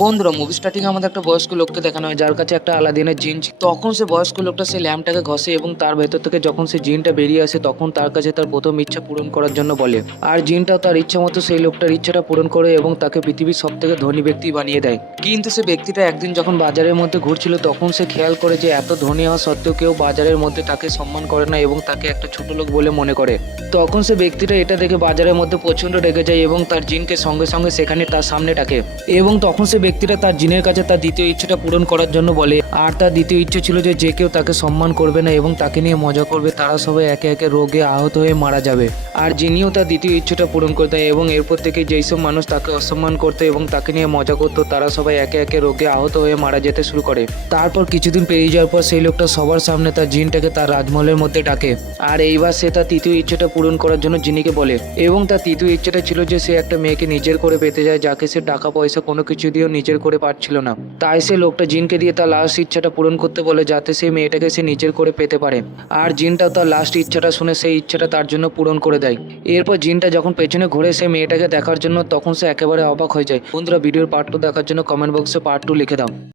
বন্ধুরা movie starting আমাদের একটা বয়স্ক লোককে দেখানো হয় যার কাছে একটা আলাদিনের জিন ছিল। তখন সে বয়স্ক লোকটা সেই ল্যাম্পটাকে ঘষে এবং তার ভেতর থেকে যখন সে জিনটা বেরিয়ে আসে তখন তার কাছে তার প্রথম ইচ্ছা পূরণ করার জন্য বলে। আর জিনটাও তার ইচ্ছা মতো সেই লোকটার ইচ্ছাটা পূরণ করে এবং তাকে পৃথিবীর সব থেকে ধনী ব্যক্তি বানিয়ে দেয়। কিন্তু সে ব্যক্তিটা একদিন যখন বাজারের মধ্যে ঘুরছিল তখন সে খেয়াল করে যে এত ধনী হওয়া সত্ত্বেও কেউ বাজারের মধ্যে তাকে সম্মান করে না এবং তাকে একটা ছোট লোক বলে মনে করে। তখন সে ব্যক্তিটা এটা দেখে বাজারের মধ্যে প্রচন্ড রেগে যায় এবং তার জিনকে সঙ্গে সঙ্গে সেখানে তার সামনে ডাকে। এবং তখন সে ব্যক্তিটা তার জিনের কাছে তার দ্বিতীয় ইচ্ছেটা পূরণ করার জন্য বলে। আর তার দ্বিতীয় ইচ্ছে ছিল যে যে কেউ তাকে সম্মান করবে না এবং তাকে নিয়ে মজা করবে তারা সবাই একে একে রোগে আহত হয়ে মারা যাবে। আর জিনিও তার দ্বিতীয় ইচ্ছেটা পূরণ করে দেয় এবং এরপর থেকে যেই সব মানুষ তাকে অসম্মান করতো এবং তাকে নিয়ে মজা করতো তারা সবাই একে একে রোগে আহত হয়ে মারা যেতে শুরু করে। তারপর কিছুদিন পেরিয়ে যাওয়ার পর সেই লোকটা সবার সামনে তার জিনটাকে তার রাজমহলের মধ্যে ডাকে। আর এইবার সে তার তৃতীয় ইচ্ছেটা পূরণ করার জন্য জিনিকে বলে এবং তার তৃতীয় ইচ্ছেটা ছিল যে সে একটা মেয়েকে নিজের করে পেতে যায় যাকে সে টাকা পয়সা কোনো কিছু দিয়েও নিজের করে পারছিল না। তাই সে লোকটা জিনকে দিয়ে তার লাস্ট ইচ্ছাটা পূরণ করতে বলে যাতে সেই মেয়েটাকে সে নিজের করে পেতে পারে। আর জিনটাও তার লাস্ট ইচ্ছাটা শুনে সেই ইচ্ছাটা তার জন্য পূরণ করে দেয়। এরপর জিনটা যখন পেছনে ঘুরে সেই মেয়েটাকে দেখার জন্য তখন সে একেবারে অবাক হয়ে যায়। বন্ধুরা ভিডিওর পার্ট 2 দেখার জন্য কমেন্ট বক্সে পার্ট 2 লিখে দাও।